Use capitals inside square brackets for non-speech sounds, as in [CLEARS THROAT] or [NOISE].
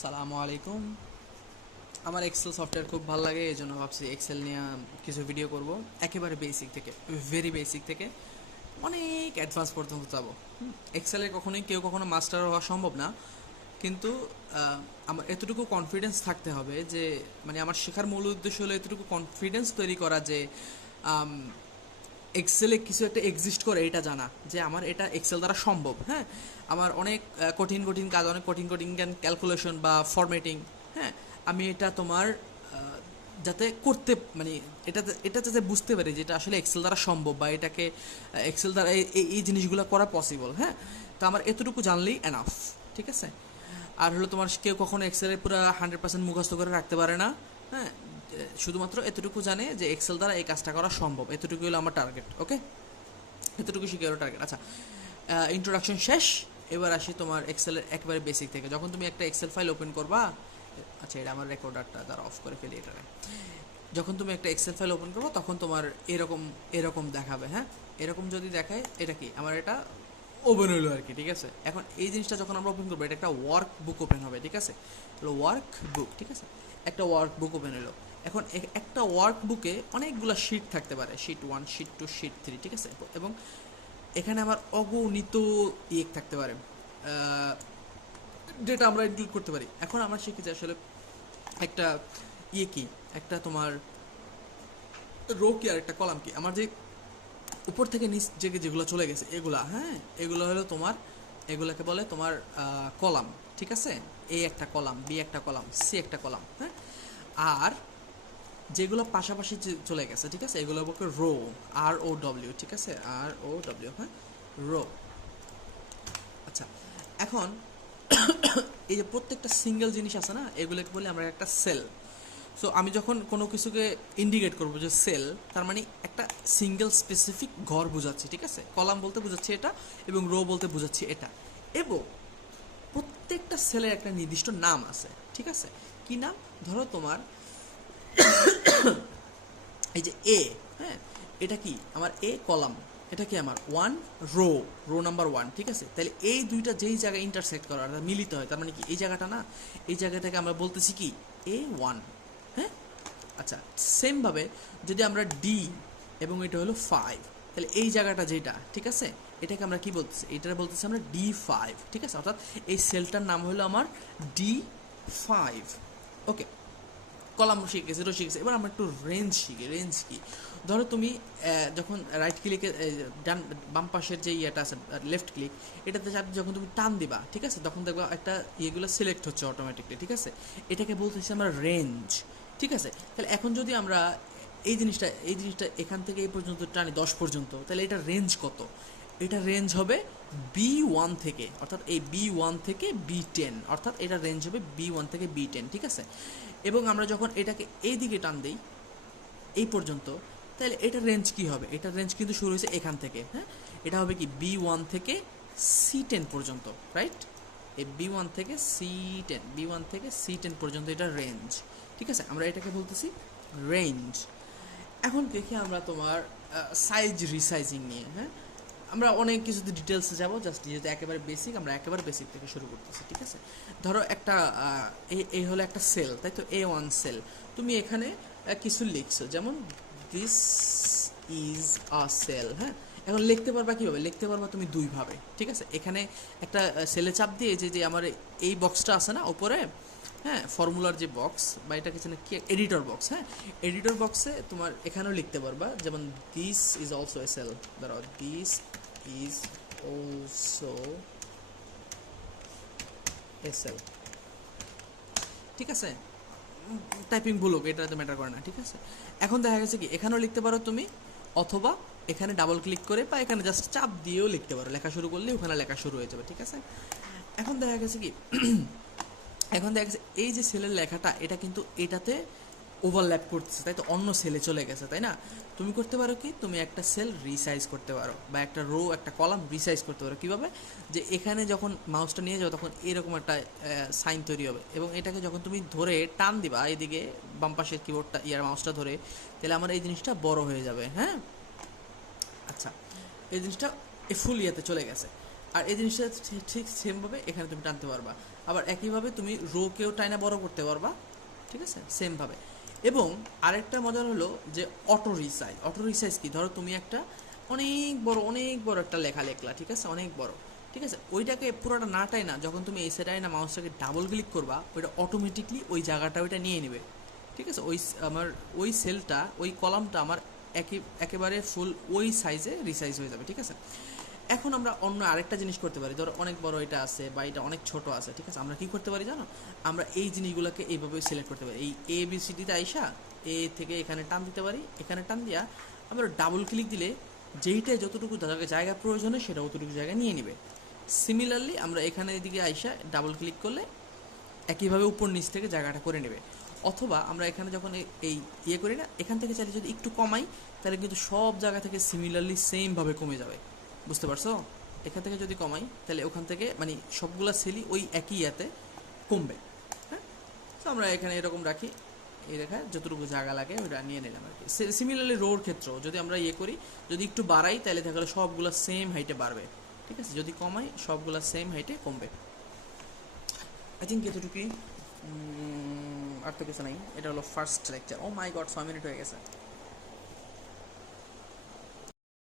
সালামু আলাইকুম। আমার এক্সেল সফটওয়্যার খুব ভালো লাগে এই জন্য ভাবছি এক্সেল নিয়ে কিছু ভিডিও করব। একেবারে বেসিক থেকে ভেরি বেসিক থেকে। অনেক অ্যাডভান্স পর্যন্ত যাব। এক্সেলে কখনোই কেউ কখনো মাস্টার হওয়া সম্ভব না। কিন্তু আমার এতটুকু কনফিডেন্স থাকতে হবে যে মানে আমার শেখার মূল উদ্দেশ্য হলো এতটুকু কনফিডেন্স তৈরি করা যে এক্সেলে কিছু একটা এক্সিস্ট করে, এটা জানা যে আমার এটা এক্সেল দ্বারা সম্ভব হ্যাঁ? আমার অনেক কঠিন কঠিন কাজ, অনেক কঠিন কঠিন জ্ঞান ক্যালকুলেশন বা ফরম্যাটিং হ্যাঁ? আমি এটা তোমার যাতে করতে মানে এটা এটা যাতে বুঝতে পারি যেটা আসলে এক্সেল দ্বারা সম্ভব বা এটাকে এক্সেল দ্বারা এই- এই- জিনিসগুলো করা পসিবল হ্যাঁ? তো আমার এতটুকু জানলেই এনাফ ঠিক আছে? আর হলো তোমার কেউ কখনো এক্সেলের পুরো হান্ড্রেড পার্সেন্ট মুখস্থ করে রাখতে পারে না হ্যাঁ? শুধুমাত্র এতটুকু জানে যে এক্সেল দ্বারা এই কাজটা করা সম্ভব। এতটুকু হলো আমার টার্গেট ওকে এতটুকু শিখে হলো টার্গেট আচ্ছা ইন্ট্রোডাকশন শেষ, এবার আসি তোমার এক্সেলের একেবারে বেসিক থেকে। যখন তুমি একটা এক্সেল ফাইল ওপেন করবা আচ্ছা এটা আমার রেকর্ডারটা দ্বারা অফ করে ফেলি এটা যখন তুমি একটা এক্সেল ফাইল ওপেন করব, তখন তোমার এরকম এরকম দেখাবে হ্যাঁ? এরকম যদি দেখায়, এটা কি? আমার এটা ওপেন হইল আর কি, ঠিক আছে? এখন এই জিনিসটা যখন আমরা ওপেন করব, এটা একটা ওয়ার্ক বুক ওপেন হবে, ঠিক আছে? ওয়ার্ক বুক ঠিক আছে? একটা ওয়ার্ক বুক ওপেন হলো এখন একটা ওয়ার্ক বুকে অনেকগুলো শিট থাকতে পারে। Sheet one sheet two sheet three ঠিক আছে? এবং এখানে আমার অগণিত ইয়ে থাকতে পারে। ডেটা আমরা ইনক্লুড করতে পারি। এখন আমরা শিখেছি আসলে একটা ইয়ে কি? একটা তোমার রো কি আর একটা কলাম কি? আমার যে উপর থেকে নিচ থেকে যেগুলো চলে গেছে, এগুলা হ্যাঁ? এগুলো হলো তোমার, এগুলোকে বলে তোমার কলাম ঠিক আছে? এ একটা কলাম বি একটা কলাম সি একটা কলাম হ্যাঁ? আর যেগুলো পাশাপাশি চলে গেছে, ঠিক আছে? এগুলো বলতে রো আর ও ডব্লিউ ঠিক আছে? আর ও ডব্লিউ হ্যাঁ? রো। আচ্ছা এখন [COUGHS] এই যে প্রত্যেকটা সিঙ্গেল জিনিস আছে না, এগুলোকে বলে আমরা একটা সেল সো আমি যখন কোনো কিছুকে ইন্ডিকেট করব যে সেল তার মানে একটা সিঙ্গেল স্পেসিফিক ঘর বোঝাচ্ছি, ঠিক আছে? কলাম বলতে বোঝাচ্ছি এটা এবং রো বলতে বোঝাচ্ছি এটা। এবং প্রত্যেকটা সেলের একটা নির্দিষ্ট নাম আছে, ঠিক আছে? কি নাম? ধরো তোমার [COUGHS] এই যে এ হ্যাঁ এটা কি? আমার এ কলাম এটা কি আমার? One row row number one ঠিক আছে? তাহলে এই দুইটা যেই জায়গায় ইন্টারসেক্ট করা, অর্থাৎ মিলিত হয়, তার মানে কি? এই জায়গাটা না, এই জায়গাটাকে আমরা বলতেছি কি? এ ওয়ান হ্যাঁ? আচ্ছা সেমভাবে যদি আমরা ডি এবং এটা হলো ফাইভ তাহলে এই জায়গাটা যেটা, ঠিক আছে? এটাকে আমরা কি বলতেছি? এটা বলতেছি আমরা ডি ফাইভ ঠিক আছে? অর্থাৎ এই সেলটার নাম হলো আমার ডি ফাইভ ওকে কলাম শিখেছি রো শিখেছি। এবার আমরা একটু রেঞ্জ শিখি রেঞ্জ কি? ধরো তুমি যখন রাইট ক্লিকে ডান, বাম পাশের যে ইয়েটা আছে লেফট ক্লিক এটাতে যখন তুমি টান দিবা, ঠিক আছে? তখন দেখবা একটা ইয়েগুলো সিলেক্ট হচ্ছে অটোমেটিকলি ঠিক আছে? এটাকে বলতেছি আমরা রেঞ্জ ঠিক আছে? তাহলে এখন যদি আমরা এই জিনিসটা এই জিনিসটা এখান থেকে এই পর্যন্ত টানি, দশ পর্যন্ত, তাহলে এটা রেঞ্জ কত? এটা রেঞ্জ হবে বি ওয়ান থেকে, অর্থাৎ এই বি ওয়ান থেকে বি টেন অর্থাৎ এটা রেঞ্জ হবে বি ওয়ান থেকে বি টেন ঠিক আছে? এবং আমরা যখন এটাকে এই দিকে টান দিই, এই পর্যন্ত, তাহলে এটা রেঞ্জ কি হবে? এটা রেঞ্জ কিন্তু শুরু হয়েছে এখান থেকে হ্যাঁ? এটা হবে কি বি ওয়ান থেকে সি টেন পর্যন্ত রাইট এই বি ওয়ান থেকে সি টেন বি ওয়ান থেকে সি টেন পর্যন্ত এটা রেঞ্জ ঠিক আছে? আমরা এটাকে বলতেছি রেঞ্জ এখন দেখি আমরা তোমার সাইজ রিসাইজিং নিয়ে হ্যাঁ? আমরা অনেক কিছুতে ডিটেলসে যাব জাস্ট যেহেতু একেবারে বেসিক আমরা একেবারে বেসিক থেকে শুরু করতেছি, ঠিক আছে? ধরো একটা এই হলো একটা সেল তাই তো? এ ওয়ান সেল তুমি এখানে কিছু লিখছো, যেমন দিস ইজ আ সেল হ্যাঁ? এখন লিখতে পারবা কীভাবে? লিখতে পারবা তুমি দুইভাবে ঠিক আছে? এখানে একটা সেলে চাপ দিয়ে, যে যে, আমার এই বক্সটা আছে না, ওপরে হ্যাঁ ফর্মুলার যে বক্স বা এটা কিছু না কি এডিটর বক্স হ্যাঁ? এডিটর বক্সে তোমার এখানেও লিখতে পারবা, যেমন this is also a cell ধরো দিস অলসো এ সেল ঠিক আছে? টাইপিং ভুল হোক এটা তো ম্যাটার করে না, ঠিক আছে? এখন দেখা গেছে কি, এখানেও লিখতে পারো তুমি, অথবা এখানে ডাবল ক্লিক করে বা এখানে জাস্ট চাপ দিয়েও লিখতে পারো। লেখা শুরু করলে ওখানে লেখা শুরু হয়ে যাবে, ঠিক আছে? এখন দেখা গেছে কি, [CLEARS THROAT] এখন দেখা গেছে এই যে সেলের লেখাটা, এটা কিন্তু এটাতে ওভারল্যাপ করতেছে, তাই তো? অন্য সেলে চলে গেছে, তাই না? তুমি করতে পারো কি? তুমি একটা সেল রিসাইজ করতে পারো, বা একটা রো একটা কলাম রিসাইজ করতে পারো। কীভাবে? যে এখানে যখন মাউসটা নিয়ে যাও, তখন এরকম একটা সাইন তৈরি হবে। এবং এটাকে যখন তুমি ধরে টান দিবা এদিকে বাম পাশের কিবোর্ডটা ইয়ার মাউসটা ধরে, তাহলে আমার এই জিনিসটা বড় হয়ে যাবে হ্যাঁ? আচ্ছা এই জিনিসটা এই ফুল ইয়াতে চলে গেছে। আর এই জিনিসটা ঠিক সেমভাবে এখানে তুমি টানতে পারবা। আবার একইভাবে তুমি রোকেও টাইনা বড় করতে পারবা, ঠিক আছে? সেমভাবে এবং আরেকটা মজার হলো যে অটো রিসাইজ অটো রিসাইজ কি? ধরো তুমি একটা অনেক বড় অনেক বড় একটা লেখা লেখলা, ঠিক আছে? অনেক বড়, ঠিক আছে? ওইটাকে পুরোটা নাটাই না যখন তুমি এই সাইডে না মাউসটাকে ডাবল ক্লিক করবা, ওইটা অটোমেটিকলি ওই জায়গাটা ওইটা নিয়ে নেবে, ঠিক আছে? ওই আমার ওই সেলটা ওই কলামটা আমার একে একেবারে ফুল ওই সাইজে রিসাইজ হয়ে যাবে, ঠিক আছে? এখন আমরা অন্য আরেকটা জিনিস করতে পারি। ধরো অনেক বড় এটা আছে বা এটা অনেক ছোট আছে, ঠিক আছে? আমরা কি করতে পারি জানো? আমরা এই জিনিসগুলোকে এইভাবে সিলেক্ট করতে পারি। এই এ বি সি ডিতে আইসা এ থেকে এখানে টান দিতে পারি, এখানে টান দিয়া আমরা ডাবল ক্লিক দিলে যেইটাই যতটুকু জায়গা প্রয়োজনে সেটা অতটুকু জায়গা নিয়ে নিবে। সিমিলারলি আমরা এখানে এদিকে আইসা ডাবল ক্লিক করলে একইভাবে উপর নিচ থেকে জায়গাটা করে নেবে। অথবা আমরা এখানে যখন এই ইয়ে করি না, এখান থেকে চাইলে যদি একটু কমাই, তাহলে কিন্তু সব জায়গা থেকে সিমিলারলি সেমভাবে কমে যাবে। বুঝতে পারছ? এখান থেকে যদি কমাই, তাহলে ওখান থেকে মানে সবগুলা সেলই ওই একই ইয়াতে কমবে হ্যাঁ? তো আমরা এখানে এরকম রাখি। এই রেখায় যতটুকু জায়গা লাগে ওটা নিয়ে নিলাম আর কি। সিমিলারলি রোড ক্ষেত্রেও যদি আমরা ইয়ে করি, যদি একটু বাড়াই, তাহলে দেখা গেলো সবগুলো সেম হাইটে বাড়বে, ঠিক আছে? যদি কমাই, সবগুলো সেম হাইটে কমবে। আই থিঙ্ক এতটুকুই। আর তো কিছু নাই। এটা হলো first lecture oh my god ছয় মিনিট হয়ে গেছে।